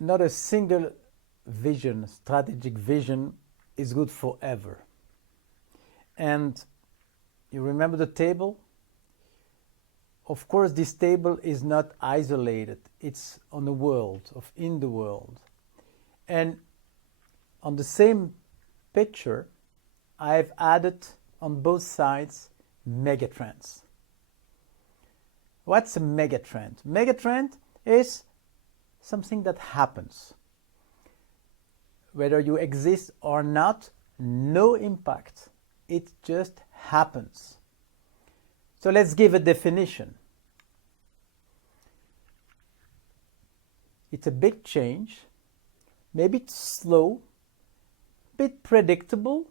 not a single vision, strategic vision, is good forever. And you remember the table? Of course, this table is not isolated. It's on the world, in the world. And on the same picture, I've added on both sides megatrends. What's a megatrend? Megatrend is something that happens. Whether you exist or not, no impact. It just happens. So let's give a definition. It's a big change. Maybe it's slow, bit predictable.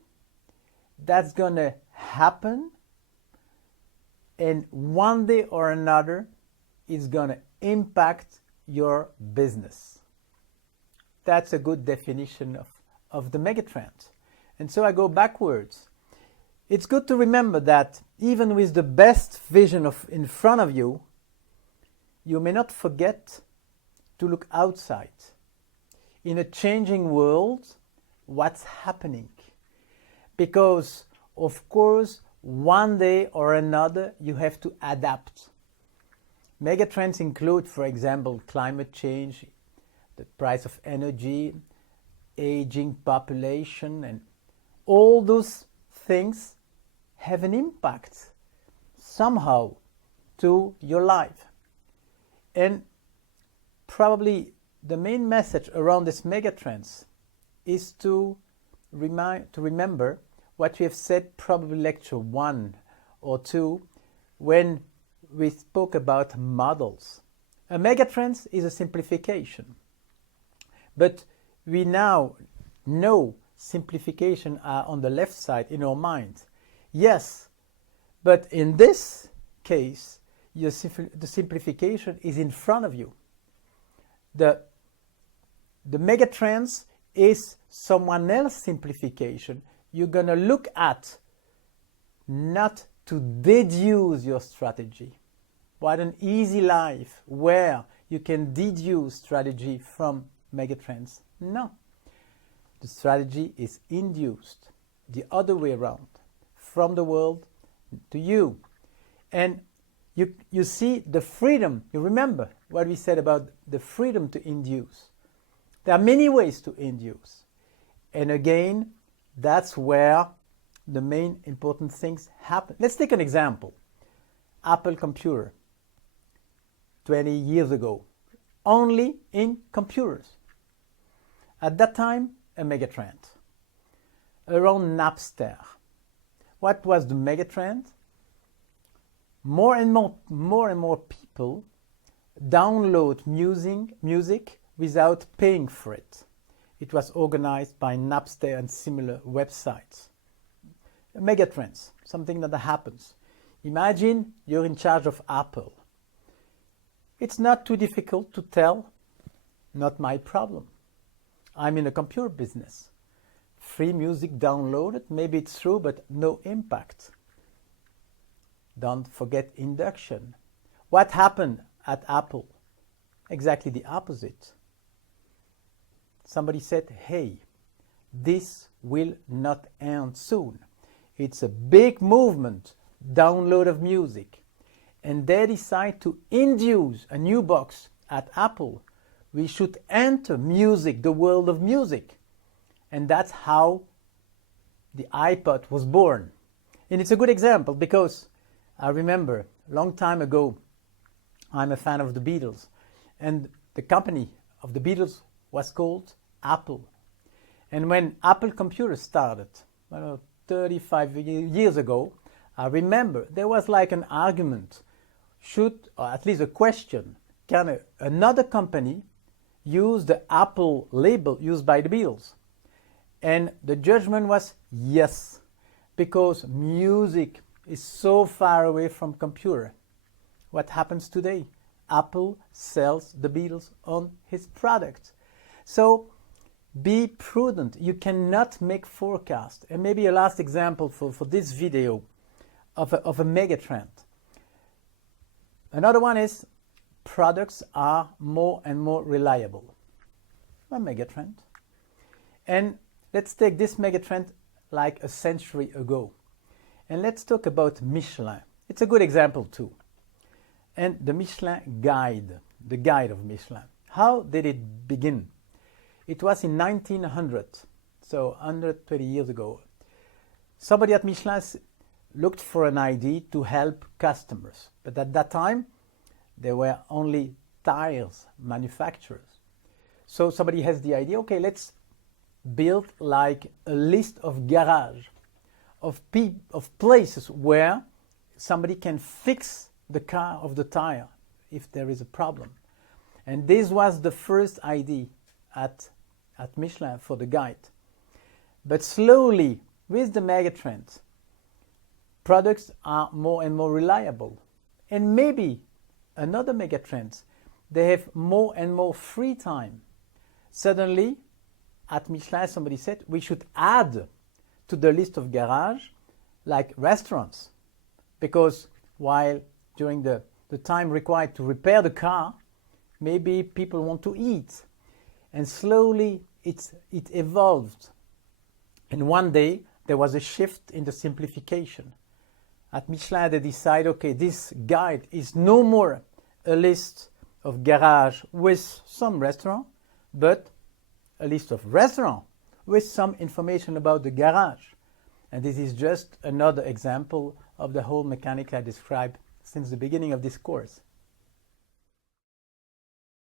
That's gonna happen, and one day or another it's gonna impact your business. That's a good definition of the megatrend. And so I go backwards. It's good to remember that even with the best vision in front of you, you may not forget to look outside. In a changing world, what's happening? Because, of course, one day or another, you have to adapt. Megatrends include, for example, climate change, the price of energy, aging population, and all those things have an impact somehow to your life. And probably the main message around these megatrends is to remember what we have said, probably lecture 1 or 2, when we spoke about models. A megatrend is a simplification. But we now know simplification are on the left side in our mind. Yes, but in this case, the simplification is in front of you. The megatrends is someone else's simplification. You're going to look at, not to deduce your strategy. What an easy life where you can deduce strategy from megatrends. No. The strategy is induced the other way around, from the world to you. And you see the freedom. You remember what we said about the freedom to induce. There are many ways to induce. And again, that's where the main important things happen. Let's take an example. Apple computer, 20 years ago, only in computers. At that time, a megatrend. Around Napster. What was the megatrend? More and more people download music without paying for it. It was organized by Napster and similar websites. Megatrends, something that happens. Imagine you're in charge of Apple. It's not too difficult to tell, not my problem. I'm in a computer business. Free music downloaded, maybe it's true, but no impact. Don't forget induction. What happened at Apple? Exactly the opposite. Somebody said, hey, this will not end soon. It's a big movement, download of music. And they decide to induce a new box at Apple. We should enter music, the world of music. And that's how the iPod was born. And it's a good example because I remember a long time ago, I'm a fan of the Beatles. And the company of the Beatles was called Apple. And when Apple computers started, 35 years ago, I remember there was like an argument. Should, or at least a question, can another company use the Apple label used by the Beatles? And the judgment was yes, because music is so far away from computer. What happens today? Apple sells the Beatles on his product. So be prudent. You cannot make forecasts. And maybe a last example for this video of a megatrend. Another one is products are more and more reliable. a megatrend. And let's take this megatrend like a century ago. And let's talk about Michelin. It's a good example too. And the Michelin guide, the guide of Michelin. How did it begin? It was in 1900, so 120 years ago. Somebody at Michelin looked for an idea to help customers. But at that time, there were only tires manufacturers. So somebody has the idea, okay, let's build like a list of garage, of places where somebody can fix the car of the tire if there is a problem. And this was the first idea at Michelin for the guide. But slowly, with the megatrends, products are more and more reliable. And maybe another megatrend, they have more and more free time. Suddenly, at Michelin, somebody said we should add to the list of garage like restaurants, because while during the time required to repair the car, maybe people want to eat. And slowly it evolved. And one day there was a shift in the simplification. At Michelin they decided, okay, this guide is no more a list of garage with some restaurant, but a list of restaurants with some information about the garage. And this is just another example of the whole mechanic I described since the beginning of this course.